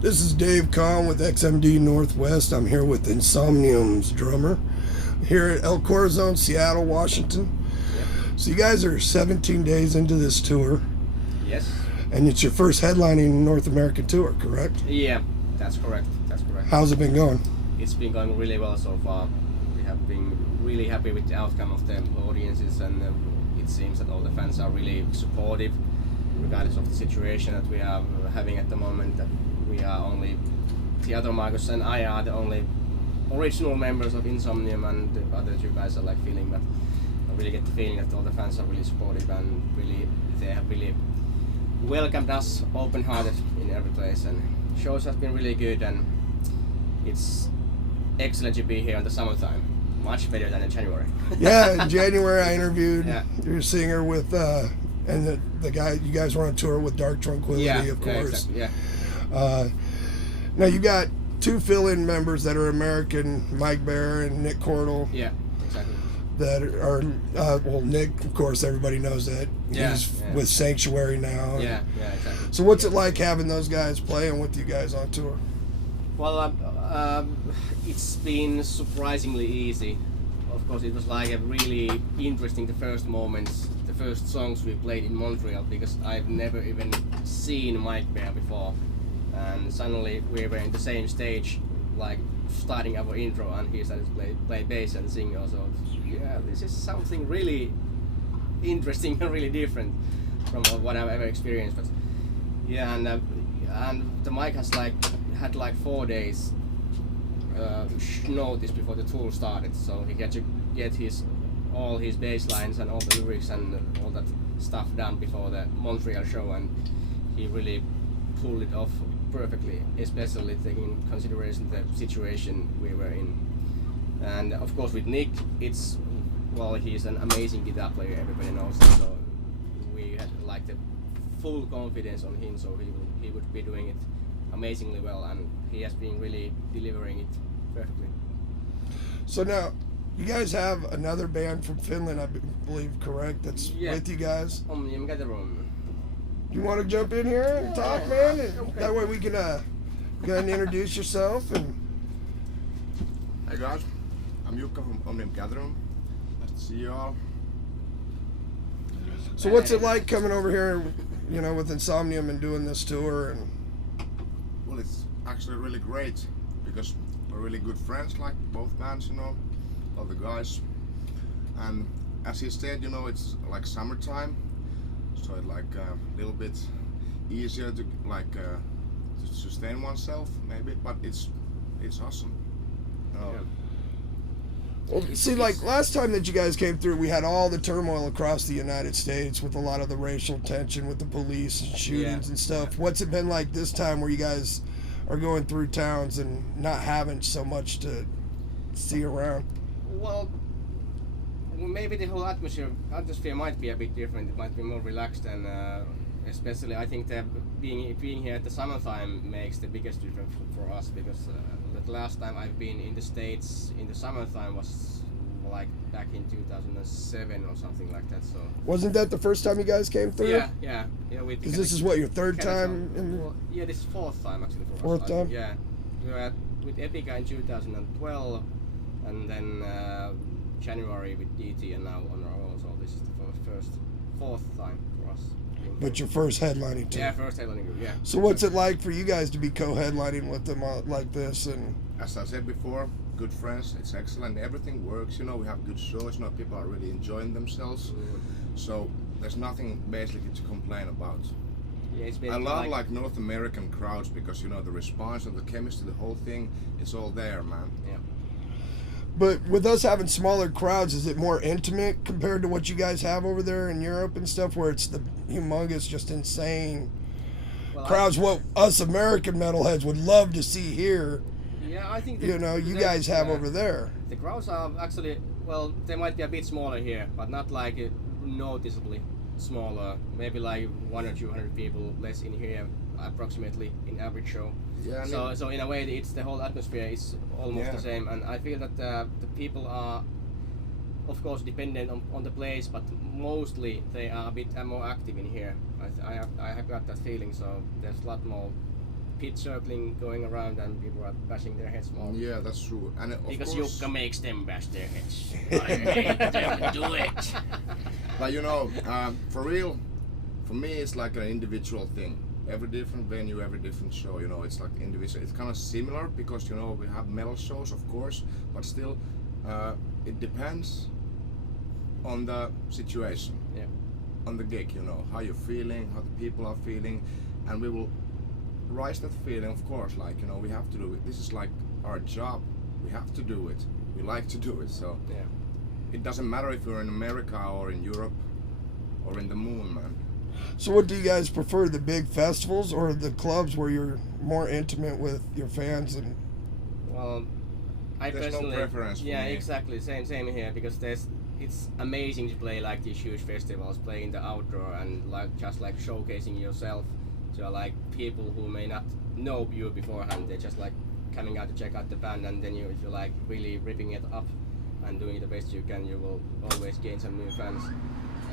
This is Dave Kahn with XMD Northwest. I'm here with Insomnium's drummer here at El Corazon, Seattle, Washington. Yep. So you guys are 17 days into this tour, Yes. and it's your first headlining North American tour, correct? Yeah, that's correct. That's correct. How's it been going? It's been going really well so far. We have been really happy with the outcome of the audiences, and it seems that all the fans are really supportive, regardless of the situation that we are having at the moment. That we are only, the other Marcus and I are the only original members of Insomnium, and the other two guys are like feeling that. I really get the feeling that all the fans are really supportive and really they have really welcomed us open-hearted in every place, and shows have been really good, and it's excellent to be here in the summertime. Much better than in January. Yeah, in January I interviewed Yeah. your singer with, and the guy, you guys were on tour with Dark Tranquility, of course. Yeah, exactly, Now you got two fill-in members that are American, Mike Bear and Nick Cordell. yeah, exactly. That are well, Nick, of course, everybody knows that Yeah, he's yeah. with Sanctuary now. Yeah, exactly. So what's it like having those guys playing with you guys on tour? Well, it's been surprisingly easy. Of course, it was like a really interesting the first moments, the first songs we played in Montreal, because I've never even seen Mike Bear before, and suddenly we were in the same stage, like starting our intro, and he started to play bass and sing also. Yeah, this is something really interesting and really different from what I've ever experienced. But yeah, and the Mike has had 4 days notice before the tour started, so he had to get all his bass lines and all the lyrics and all that stuff done before the Montreal show, and he really pulled it off perfectly, especially taking in consideration the situation we were in. And of course with Nick, he's an amazing guitar player, everybody knows that, so we had the full confidence on him, so he would be doing it amazingly well, and he has been really delivering it perfectly. So now, you guys have another band from Finland, I believe, correct? That's with you guys. Omnium Gatherum. You want to jump in here and talk, man? And Okay. that way we can go ahead and introduce yourself. And Hey guys, I'm Jukka from Omnium Gatherum. Nice to see you all. so, what's it like coming over here, with Insomnium and doing this tour? And Well, it's actually really great because we're really good friends, like both bands, all the guys. And as he said, it's like summertime, so it's a little bit easier to to sustain oneself, maybe. But it's awesome. Yeah. well, see, last time that you guys came through, we had all the turmoil across the United States with a lot of the racial tension with the police and shootings and stuff. What's it been like this time, where you guys are going through towns and not having so much to see around? Well, maybe the whole atmosphere might be a bit different. It might be more relaxed, and especially I think that being here at the summertime makes the biggest difference for us, because the last time I've been in the States in the summertime was back in 2007 or something like that. So Wasn't that the first time you guys came through? yeah. Because this is what, your third time? Well, yeah, this is fourth time actually for us. Fourth I think. time? Yeah, we were with Epica in 2012, and then January with DT, and now on our own. So this is the fourth time for us. But your first headlining tour. Yeah, first headlining group. Yeah. So what's it like for you guys to be co-headlining with them like this? And As I said before, good friends, it's excellent, everything works, we have good shows, people are really enjoying themselves, so there's nothing basically to complain about. Yeah, it's been I love North American crowds because the response and the chemistry, the whole thing, it's all there, man. Yeah. But with us having smaller crowds, is it more intimate compared to what you guys have over there in Europe and stuff, where it's the humongous, just insane crowds, what us American metalheads would love to see here? Yeah, I think you guys have over there. The crowds are actually, they might be a bit smaller here, but not noticeably smaller. Maybe 100 or 200 people less in here, approximately, in average show. Yeah. So in a way, it's the whole atmosphere is almost the same, and I feel that the people are, of course, dependent on the place, but mostly they are a bit more active in here. I have got that feeling. So there's a lot more pit circling going around and people are bashing their heads more. Yeah, that's true. And of Because course, Jukka makes them bash their heads. I hate them, do it! but you know, for real, for me it's like an individual thing. Every different venue, every different show, you know, it's like individual. It's kind of similar because, you know, we have metal shows, of course, but still, it depends on the situation, Yeah. on the gig, you know, how you're feeling, how the people are feeling, and we will rise that feeling, of course, like, you know, we have to do it. This is like our job. We have to do it. We like to do it, so Yeah. it doesn't matter if you're in America or in Europe or in the moon, man. So what do you guys prefer, the big festivals or the clubs where you're more intimate with your fans? And Well, I There's no personally, preference for yeah, me. exactly, same here, because it's amazing to play like these huge festivals, play in the outdoor and like just like showcasing yourself to like people who may not know you beforehand. They're just like coming out to check out the band, and then if you're like really ripping it up and doing the best you can, you will always gain some new fans.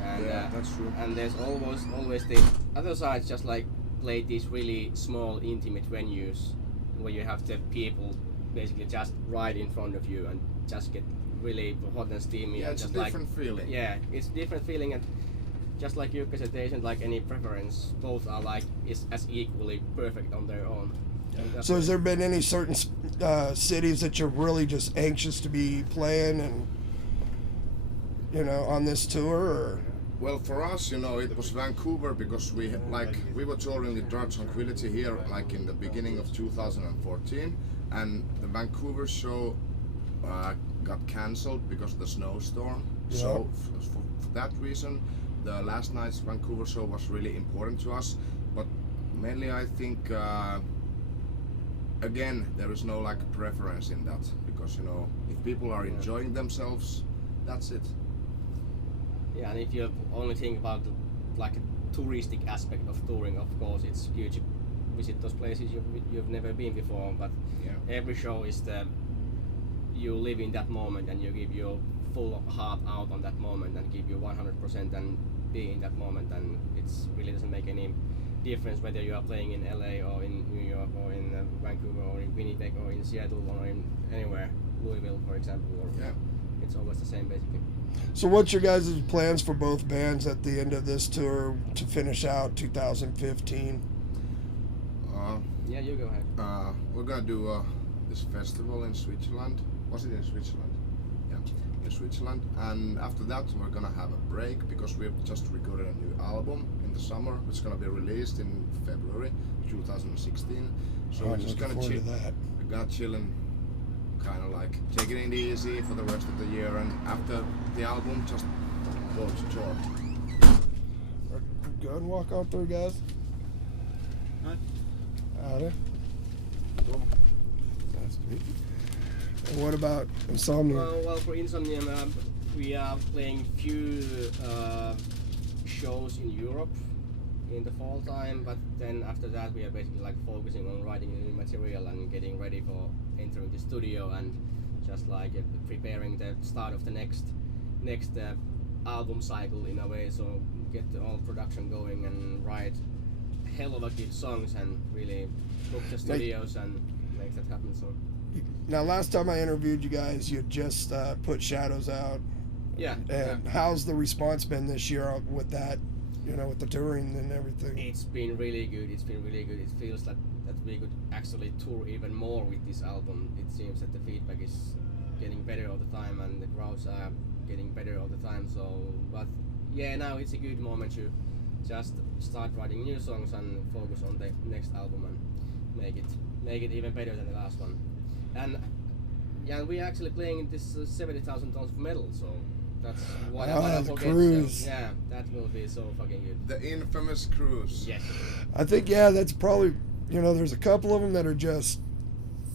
And Yeah, that's true. and there's always the other side, just like play these really small intimate venues where you have the people basically just right in front of you and just get really hot and steamy. Yeah, and it's a just like, different feeling. yeah, it's different feeling, and just like Jukka said, there isn't like any preference. Both are like is as equally perfect on their own. And that's so has there been any certain cities that you're really just anxious to be playing and, you know, on this tour? Or? Well, for us, you know, it was Vancouver because we were touring with Dark Tranquility here like in the beginning of 2014, and the Vancouver show got cancelled because of the snowstorm. Yeah. So for that reason, the last night's Vancouver show was really important to us. But mainly, I think again there is no like preference in that, because, you know, if people are enjoying themselves, that's it. Yeah, and if you only think about the, like a touristic aspect of touring, of course it's good to visit those places you've never been before. But Yeah. every show is you live in that moment and you give your full heart out on that moment and give you 100% and be in that moment, and it's really doesn't make any difference whether you are playing in LA or in New York or in Vancouver or in Winnipeg or in Seattle or in anywhere, Louisville for example, or Yeah. it's always the same basically. So what's your guys' plans for both bands at the end of this tour to finish out 2015? Yeah, you go ahead. We're gonna do this festival in Switzerland. Was it in Switzerland? Yeah, in Switzerland. And after that, we're gonna have a break because we've just recorded a new album in the summer. It's gonna be released in February 2016. So we're I'm just looking gonna forward to that. We're gonna chill and kind of like take it easy for the rest of the year. And after the album, just go to tour. Go and walk on through, guys. Howdy. Nice to meet you. And what about Insomnium? Well, for Insomnium, we are playing few shows in Europe in the fall time, but then after that we are basically like focusing on writing new material and getting ready for entering the studio and just like preparing the start of the next album cycle in a way. So get the all production going and write hell of a good songs and really book the studios and make that happen. So Now, last time I interviewed you guys, you had just put Shadows out. yeah, And how's the response been this year with that, you know, with the touring and everything? it's been really good. It's been really good. It feels like that we could actually tour even more with this album. It seems that the feedback is getting better all the time and the crowds are getting better all the time. So, but yeah, now it's a good moment to just start writing new songs and focus on the next album and make it even better than the last one. And yeah, we're actually playing this 70,000 tons of metal, so that's what I the forget. cruise. So, yeah, that will be so fucking good. The infamous cruise. Yes. I think, yeah, that's probably, you know, there's a couple of them that are just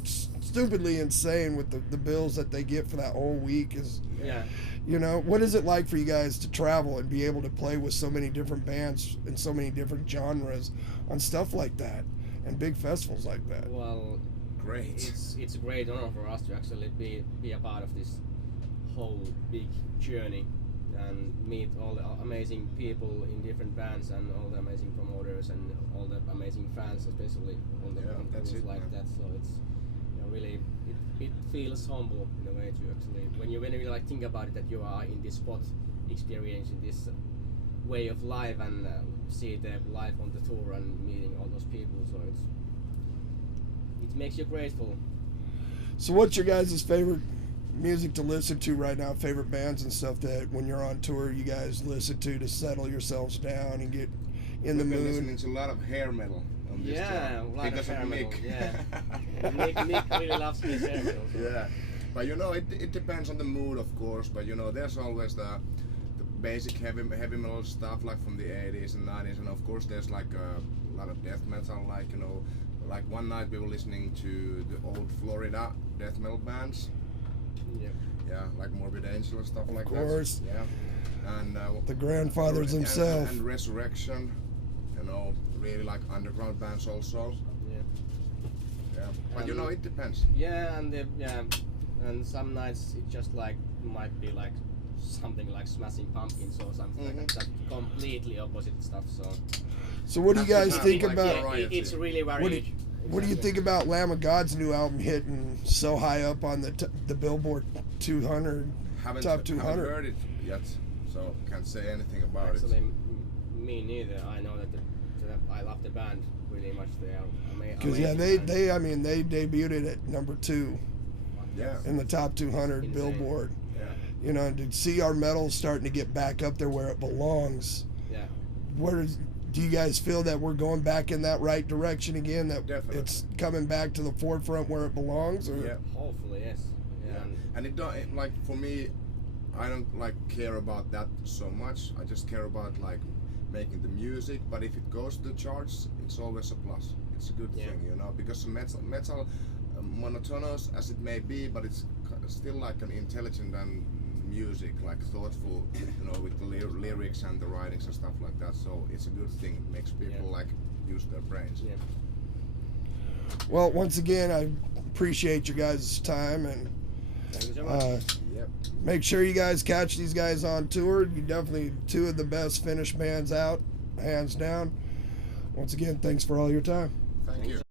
stupidly insane with the bills that they get for that whole week. Is, Yeah. you know, what is it like for you guys to travel and be able to play with so many different bands and so many different genres on stuff like that and big festivals like that? Well, Great. it's a great honor for us to actually be a part of this whole big journey and meet all the amazing people in different bands and all the amazing promoters and all the amazing fans, especially on the That's things it, like yeah. that. So it's really it feels humble in a way to actually when you like think about it that you are in this spot, experiencing this way of life and see the life on the tour and meeting all those people. So it makes you grateful. So what's your guys' favorite music to listen to right now? Favorite bands and stuff that when you're on tour you guys listen to settle yourselves down and get in the We've been mood? listening to a lot of hair metal on this Yeah, tour a lot because of hair metal. Nick. Yeah, Nick really loves his hair metal. So. Yeah, but you know it depends on the mood, of course. But you know there's always the basic heavy metal stuff like from the 80s and 90s, and of course there's like a lot of death metal. Like you know, like one night we were listening to the old Florida death metal bands. Yeah. Yeah, like Morbid Angel and stuff like that. Of course. Yeah, and The grandfathers himself. and Resurrection. You know, really like underground bands also. Yeah. Yeah, but you know it depends. Yeah, and some nights it just like might be like something like Smashing Pumpkins or something like that. That's completely opposite stuff. So what do you guys think like about? variety. It's really varied. What do you think about Lamb of God's new album hitting so high up on the Billboard 200 top 200? Haven't heard it yet, so can't say anything about Actually, it. me neither. I know that I love the band really much. They are Because amazing. they debuted it at number 2 Yeah. in the top 200 Insane. Billboard. Yeah. You know, and to see our metal starting to get back up there where it belongs. Yeah. Do you guys feel that we're going back in that right direction again? That Definitely. it's coming back to the forefront where it belongs? Or? Yeah. Hopefully, yes. Yeah. And like for me, I don't like care about that so much. I just care about like making the music. But if it goes to the charts, it's always a plus. It's a good thing, you know, because metal monotonous as it may be, but it's still like an intelligent and music, like thoughtful, you know, with the lyrics and the writings and stuff like that. So it's a good thing. It makes people like use their brains. Yeah. Well, once again, I appreciate your guys' time, and Thank you so much. Yep. make sure you guys catch these guys on tour. You definitely two of the best Finnish bands out, hands down. Once again, thanks for all your time. Thank you.